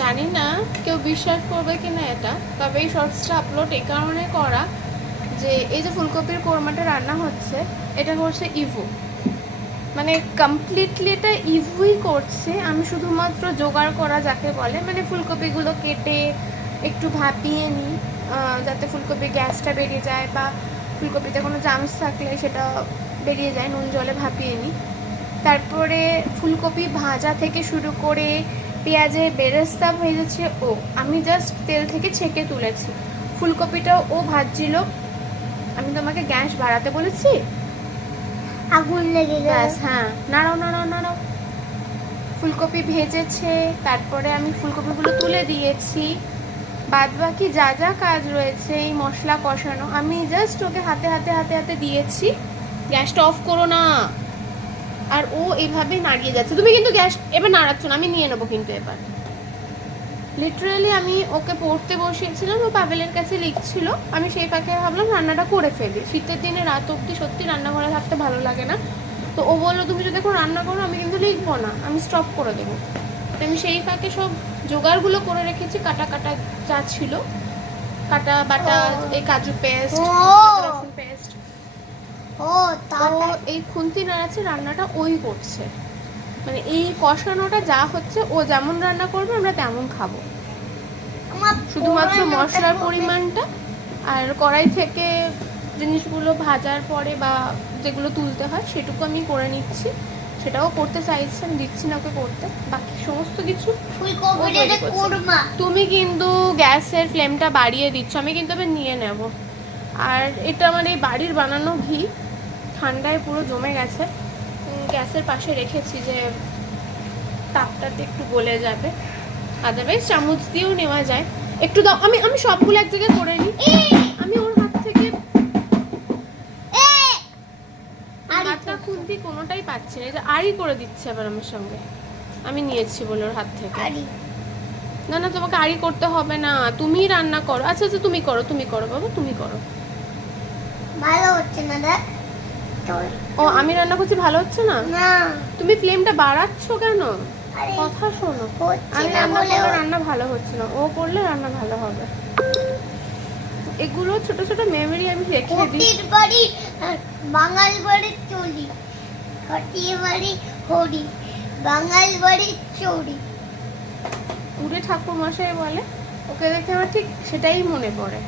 জানি না কেউ বিশ্বাস করবে কিনা এটা, তবে এই শর্টসটা আপলোড এই কারণে করা যে এই যে ফুলকপির কোরমাটা রান্না হচ্ছে, এটা করছে ইভু, মানে কমপ্লিটলি এটা ইভুই করছে। আমি শুধুমাত্র জোগাড় করা যাকে বলে, মানে ফুলকপিগুলো কেটে একটু ভাপিয়ে নিই যাতে ফুলকপির গ্যাসটা বেরিয়ে যায়, বা ফুলকপিতে কোনো জামস থাকলে সেটা বেরিয়ে যায়, নুন জলে ভাপিয়ে নিই। তারপরে ফুলকপি ভাজা থেকে শুরু করে পেঁয়াজের বেরেস্তা ভেজেছে ও, আমি জাস্ট তেল থেকে ছেঁকে তুলেছি। ফুলকপিটাও ও ভাজছিল। আমি তোমাকে গ্যাস বাড়াতে বলেছি, আগুন লেগে গ্যাস, গেছে। হ্যাঁ, নাড়াও নাড়াও নাড়াও। ফুলকপি ভেজেছে, তারপরে আমি ফুলকপিগুলো তুলে দিয়েছি। বাদ বাকি যা যা কাজ রয়েছে এই মশলা কষানো, আমি জাস্ট ওকে হাতে হাতে হাতে হাতে দিয়েছি। গ্যাসটা অফ করো না। আর ও এইভাবে নাড়িয়ে যাচ্ছে। তুমি কিন্তু গ্যাস এবার নাড়াচ্ছ না, আমি নিয়ে নেবো কিন্তু এবার। লিটারালি আমি ওকে পড়তে বসিয়েছিলাম, ও পাবেলের কাছে লিখছিল, আমি সেই ফাঁকে ভাবলাম রান্নাটা করে ফেলি। শীতের দিনে রাত অবধি সত্যি রান্নাঘরে থাকতে ভালো লাগে না। তো ও বললো তুমি যদি এখন রান্না করো আমি কিন্তু লিখবো না, আমি স্টপ করে দেবো। তো আমি সেই ফাঁকে সব জোগাড়গুলো করে রেখেছি, কাটা কাটা যা ছিল, কাটা বাটা, এই কাজু পেস্ট, রসুন পেস্ট। ও তাহলে এই খুন্তি নাড়াচ্ছে, রান্নাটা ওই করছে, মানে এই কষানোটা যা হচ্ছে ও যেমন রান্না করবে আমরা তেমন খাবো। আমার শুধুমাত্র পোড়ানোটা মশলার করবে। পরিমাণটা আর কড়াই থেকে জিনিসগুলো ভাজার পরে বা যেগুলো তুলতে হয় সেটুকু আমি করে নিচ্ছি। সেটাও করতে চাইছি, আমি দিচ্ছি না ওকে করতে, বাকি সমস্ত কিছু ফুলকপির তৈরি এটা করছে। কোরমা। তুমি কিন্তু গ্যাসের ফ্লেমটা বাড়িয়ে দিচ্ছ, আমি কিন্তু এবার নিয়ে নেব। আর এটা আমার এই বাড়ির বানানো ঘি, ঠান্ডায় পুরো জমে গেছে, গ্যাসের পাশে রেখেছি যে তাপটাতে একটু গলে যাবে, আদারওয়াইজ চামচ দিয়েও নেওয়া যায়। একটু দাও, আমি আমি সবগুলো এক জায়গায় করে নিই। আমি ওর হাত থেকে হাতটা খুন্তি কোনোটাই পাচ্ছি না, এই যে আড়ি করে দিচ্ছে আবার আমার সঙ্গে, আমি নিয়েছি বলে ওর হাত থেকে। না না, তোমাকে আড়ি করতে হবে না, তুমি রান্না করো। আচ্ছা আচ্ছা, তুমি করো, তুমি করো বাবা, তুমি করো। ভালো হচ্ছে না দেখ। ও আমি রান্না করছি ভালো হচ্ছে না? না তুমি ফ্লেমটা বাড়াচ্ছ কেন? আরে কথা শোনো, হচ্ছে আমি না রান্না বলে করলে রান্না ভালো হচ্ছে না, ও করলে রান্না ভালো হবে। এগুলো ছোট ছোট মেমরি আমি রেখে দিই। ঘটির বাড়ি বাঙাল বাড়ি চলি, ঘটির বাড়ি হরি, বাঙাল বাড়ি চড়ি। উড়ে ঠাকুর মশাই বলে, ওকে দেখে আমার ঠিক সেটাই মনে পড়ে।